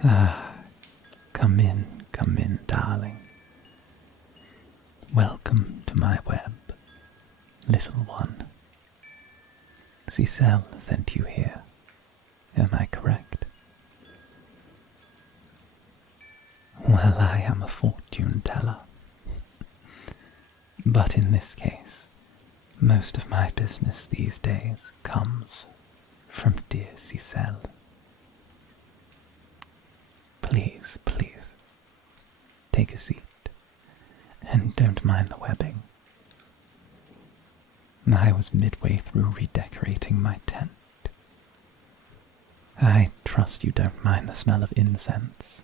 Come in, darling. Welcome to my web, little one. Cecile sent you here, am I correct? Well, I am a fortune teller. But in this case, most of my business these days comes from dear Cecile. Please, take a seat, and don't mind the webbing. I was midway through redecorating my tent. I trust you don't mind the smell of incense.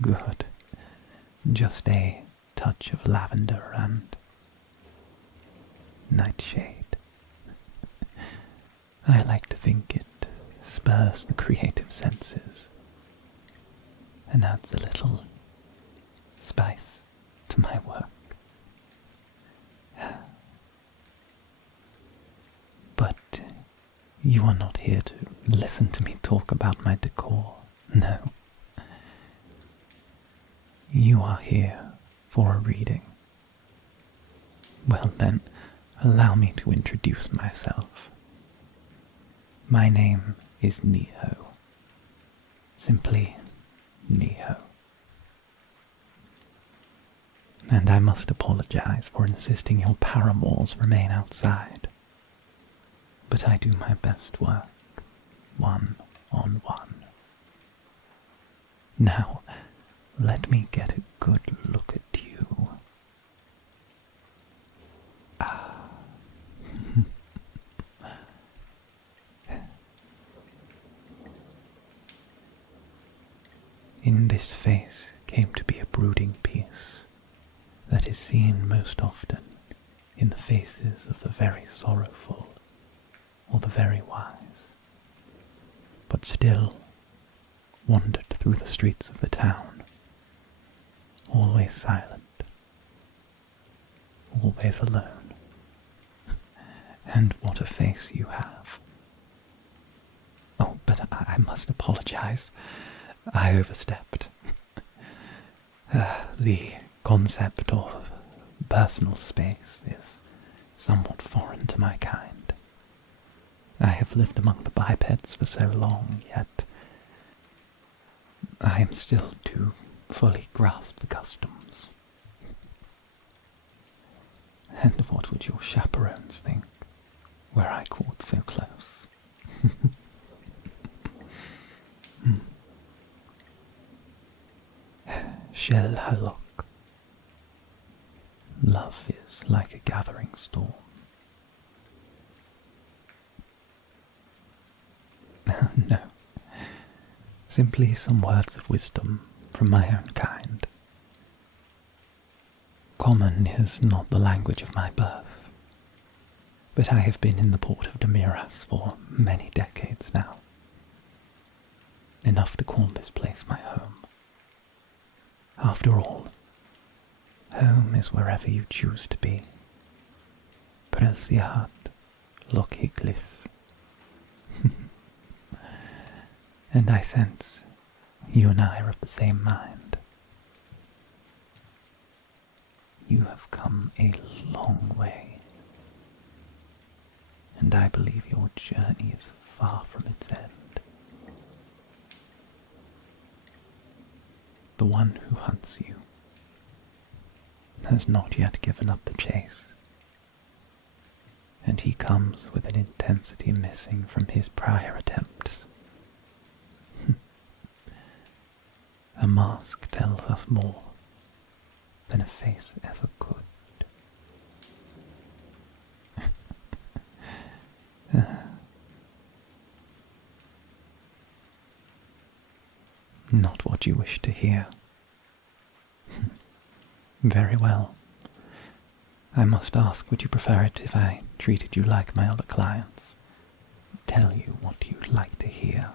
Good. Just a touch of lavender and nightshade. I like to think it spurs the creative senses and adds a little spice to my work. But you are not here to listen to me talk about my decor, no. You are here for a reading. Well then, allow me to introduce myself. My name is Nioh. Simply Nioh. And I must apologize for insisting your paramours remain outside. But I do my best work, one-on-one. Now, let me get a good look at you. In this face came to be a brooding peace that is seen most often in the faces of the very sorrowful or the very wise, but still wandered through the streets of the town, always silent, always alone. And what a face you have. Oh, but I must apologize. I overstepped. The concept of personal space is somewhat foreign to my kind. I have lived among the bipeds for so long, yet I am still to fully grasp the customs. And what would your chaperones think, were I caught so close? Shel Halok. Love is like a gathering storm. No, simply some words of wisdom from my own kind. Common is not the language of my birth, but I have been in the port of Demiras for many decades now. Enough to call this place my home. After all, home is wherever you choose to be. Prelsiat Lokiglif. And I sense you and I are of the same mind. You have come a long way, and I believe your journey is far from its end. The one who hunts you has not yet given up the chase, and he comes with an intensity missing from his prior attempts. A mask tells us more than a face ever could. Not what you wish to hear. Very well. I must ask, would you prefer it if I treated you like my other clients? Tell you what you'd like to hear.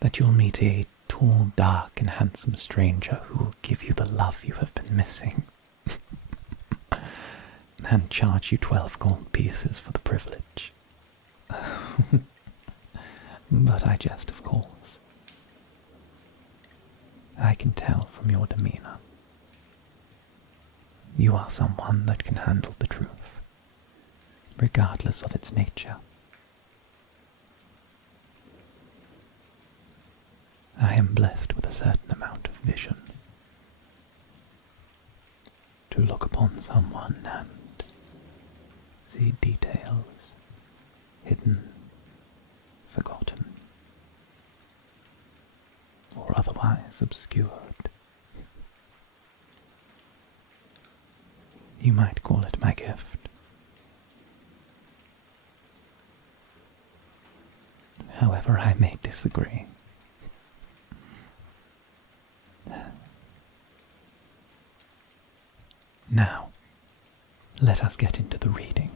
That you'll meet a tall, dark, and handsome stranger who will give you the love you have been missing. And charge you 12 gold pieces for the privilege. But I jest, of course. I can tell from your demeanour. You are someone that can handle the truth, regardless of its nature. I am blessed with a certain amount of vision. To look upon someone and see details hidden, forgotten, or otherwise obscured. You might call it my gift. However, I may disagree. Now, let us get into the reading,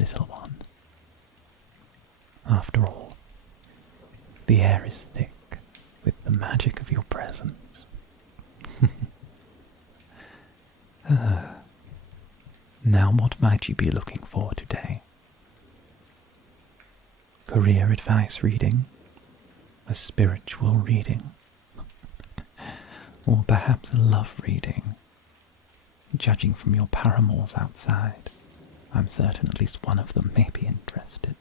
little one. After all, the air is thick with the magic of your presence. Now, what might you be looking for today? Career advice reading? A spiritual reading? Or perhaps a love reading? Judging from your paramours outside, I'm certain at least one of them may be interested.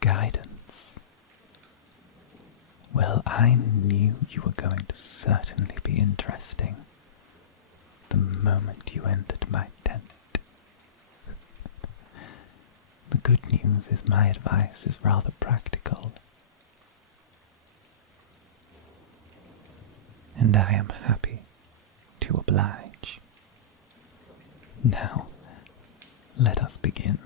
Guidance. Well, I knew you were going to certainly be interesting the moment you entered my tent. The good news is my advice is rather practical. And I am happy to oblige. Now, let us begin.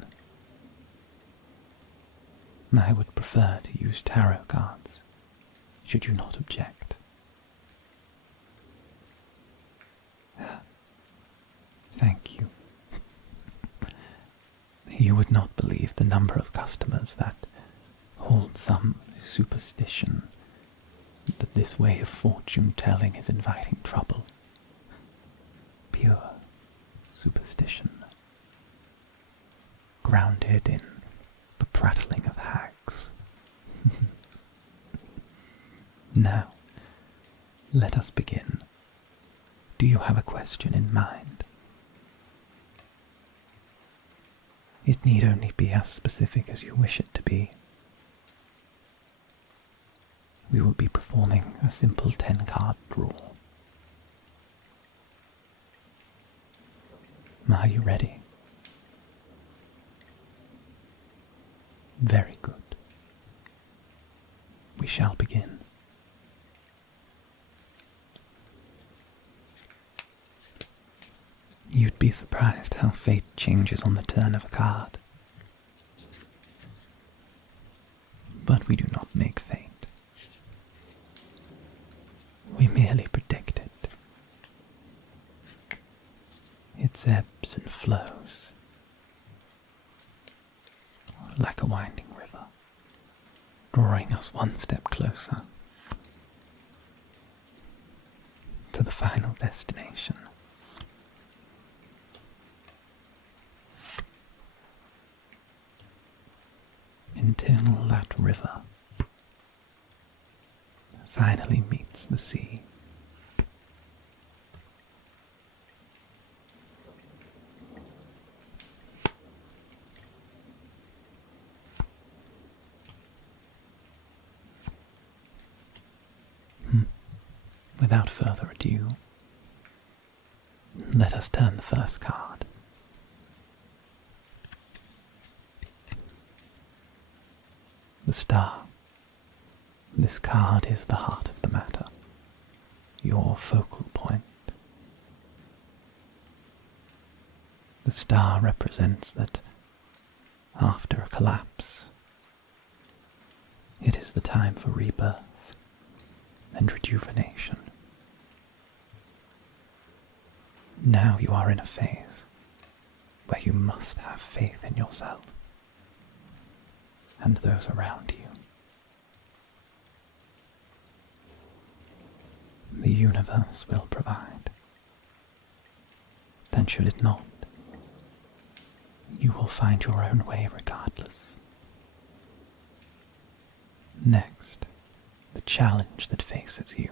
I would prefer to use tarot cards, should you not object. Thank you. You would not believe the number of customers that hold some superstition that this way of fortune-telling is inviting trouble. Pure superstition, grounded in the prattling of hags. Now, let us begin. Do you have a question in mind? It need only be as specific as you wish it to be. We will be performing a simple 10-card draw. Are you ready? Very good. We shall begin. You'd be surprised how fate changes on the turn of a card. But we do not make fate. We merely predict it. Its ebbs and flows, like a winding river, drawing us one step closer to the final destination. Until that river finally meets the sea. Without further ado, let us turn the first card. The Star. This card is the heart of the matter, your focal point. The star represents that after a collapse, it is the time for rebirth and rejuvenation. Now you are in a phase where you must have faith in yourself and those around you. The universe will provide. and should it not, you will find your own way regardless. Next, the challenge that faces you.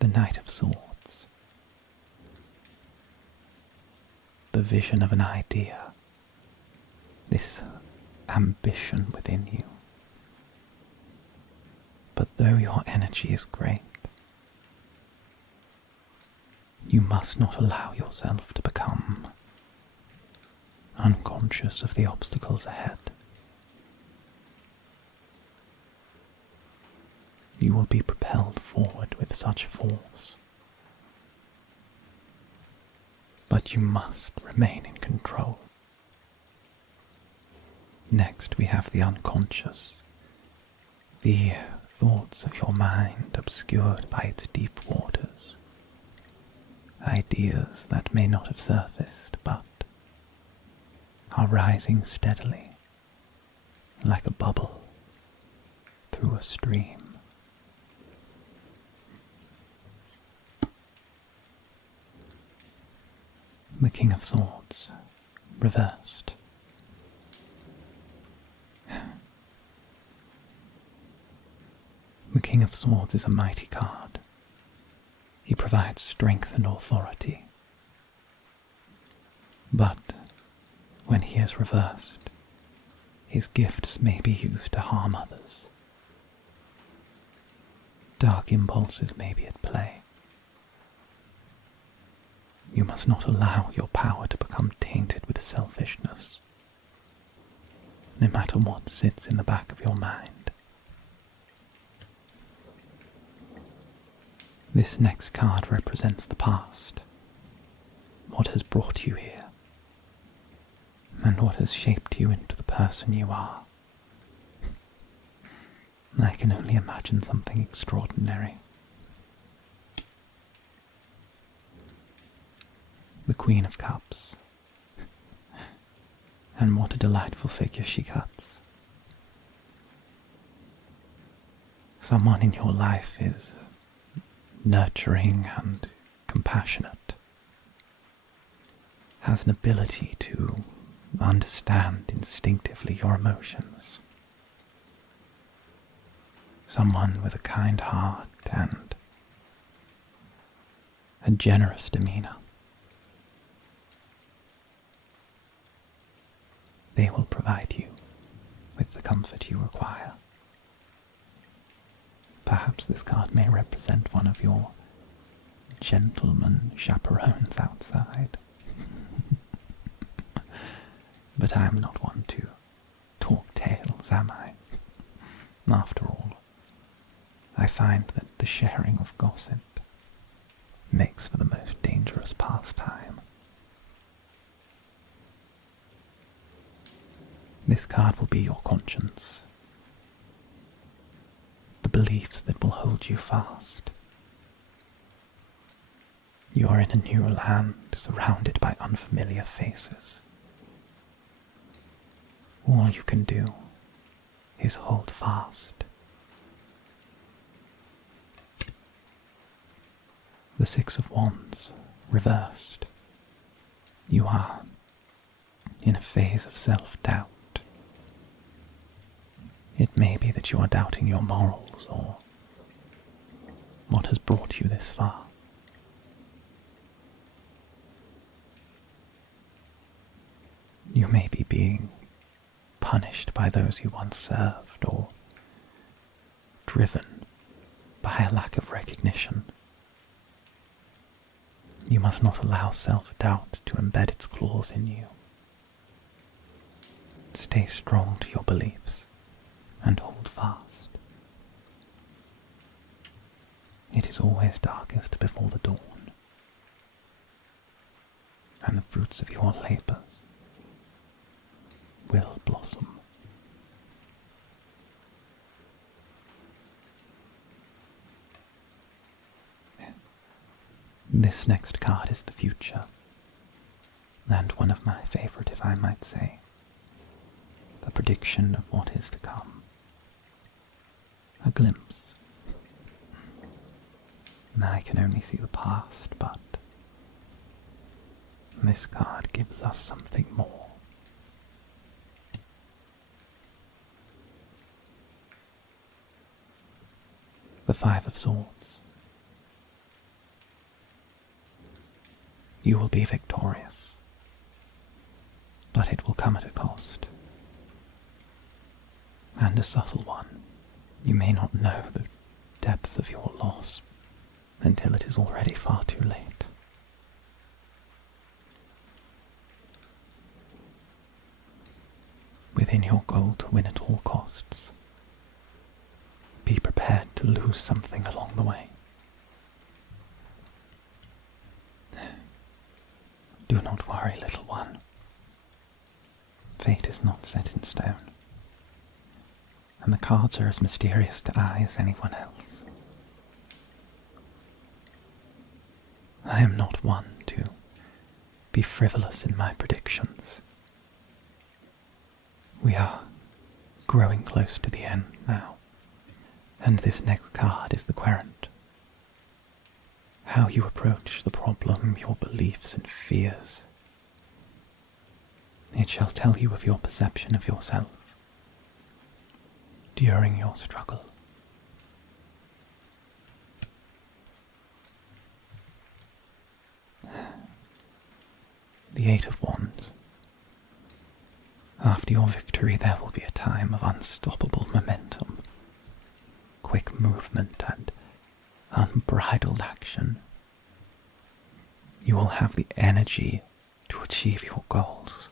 The Knight of Swords. The vision of an idea, this ambition within you. But though your energy is great, you must not allow yourself to become unconscious of the obstacles ahead. You will be propelled forward with such force, but you must remain in control. Next we have the unconscious, the thoughts of your mind obscured by its deep waters, ideas that may not have surfaced but are rising steadily like a bubble through a stream. The King of Swords, reversed. The King of Swords is a mighty card. He provides strength and authority. But when he is reversed, his gifts may be used to harm others. Dark impulses may be at play. You must not allow your power to become tainted with selfishness, no matter what sits in the back of your mind. This next card represents the past, what has brought you here, and what has shaped you into the person you are. I can only imagine something extraordinary. The Queen of Cups. And what a delightful figure she cuts. Someone in your life is nurturing and compassionate, has an ability to understand instinctively your emotions. Someone with a kind heart and a generous demeanor. They will provide you with the comfort you require. Perhaps this card may represent one of your gentleman chaperones outside. But I am not one to talk tales, am I? After all, I find that the sharing of gossip makes for the most dangerous pastime. This card will be your conscience, the beliefs that will hold you fast. You are in a new land surrounded by unfamiliar faces. All you can do is hold fast. The Six of Wands, reversed. You are in a phase of self-doubt. It may be that you are doubting your morals or what has brought you this far. You may be being punished by those you once served or driven by a lack of recognition. You must not allow self-doubt to embed its claws in you. Stay strong to your beliefs and hold fast. It is always darkest before the dawn, and the fruits of your labours will blossom. This next card is the future, and one of my favourite, if I might say, the prediction of what is to come. A glimpse, I can only see the past, but this card gives us something more. The Five of Swords. You will be victorious, but it will come at a cost. And a subtle one. You may not know the depth of your loss until it is already far too late. Within your goal to win at all costs, be prepared to lose something along the way. Do not worry, little one. Fate is not set in stone, and the cards are as mysterious to I as anyone else. I am not one to be frivolous in my predictions. We are growing close to the end now, and this next card is the querent. How you approach the problem, your beliefs and fears. It shall tell you of your perception of yourself during your struggle. The Eight of Wands. After your victory there will be a time of unstoppable momentum, quick movement and unbridled action. You will have the energy to achieve your goals.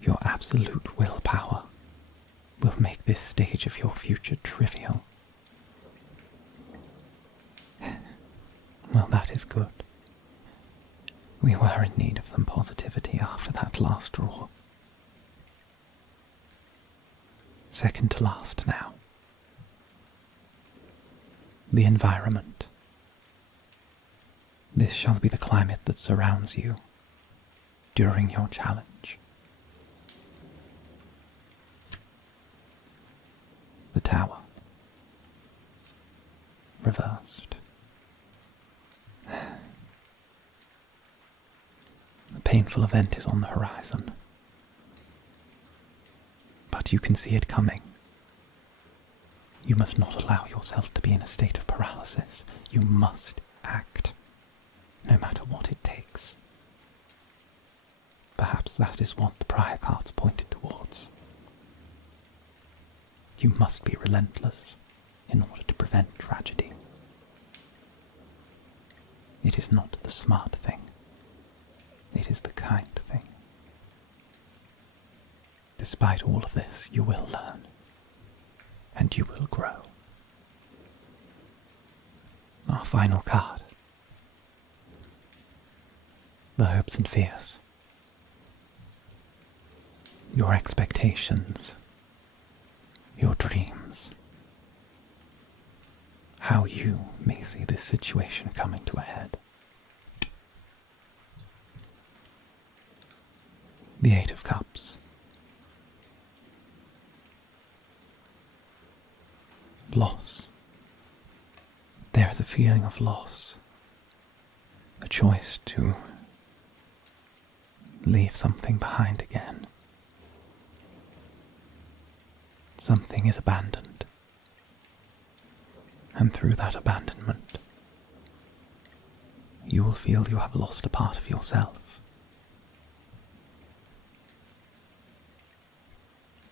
Your absolute willpower will make this stage of your future trivial. Well, that is good. We were in need of some positivity after that last draw. Second to last now. The environment. This shall be the climate that surrounds you during your challenge. The Tower. Reversed. The painful event is on the horizon, but you can see it coming. You must not allow yourself to be in a state of paralysis. You must act, no matter what it takes. Perhaps that is what the prior cards pointed towards. You must be relentless in order to prevent tragedy. It is not the smart thing. It is the kind thing. Despite all of this, you will learn, and you will grow. Our final card. The Hopes and Fears. Your expectations, your dreams, how you may see this situation coming to a head. The Eight of Cups. Loss. There is a feeling of loss, a choice to leave something behind again. Something is abandoned, and through that abandonment, you will feel you have lost a part of yourself.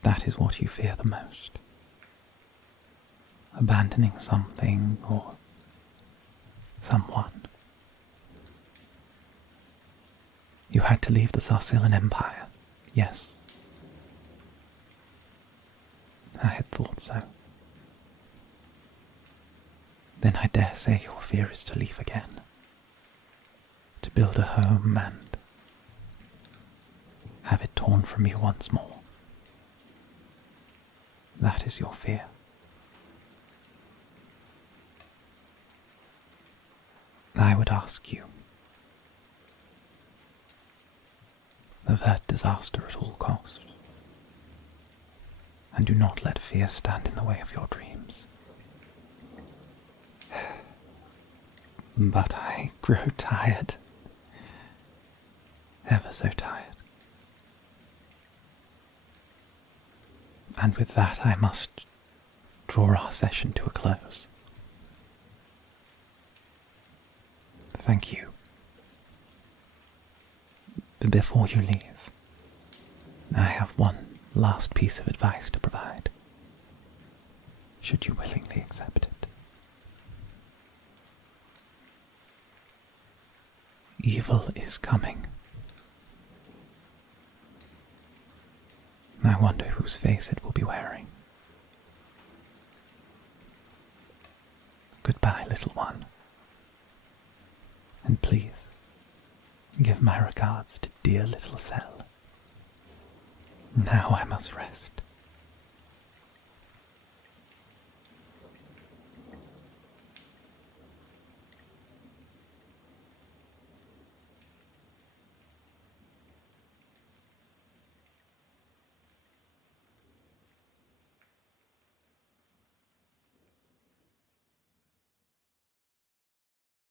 That is what you fear the most. Abandoning something or someone. You had to leave the Sarsillan Empire, yes. I had thought so. Then I dare say your fear is to leave again. To build a home and have it torn from you once more. That is your fear. I would ask you, avert disaster at all costs, and do not let fear stand in the way of your dreams. But I grow tired. Ever so tired. And with that I must draw our session to a close. Thank you. Before you leave, I have one last piece of advice to provide, should you willingly accept it. Evil is coming. I wonder whose face it will be wearing. Goodbye, little one. And please, give my regards to dear little Cell. Now I must rest.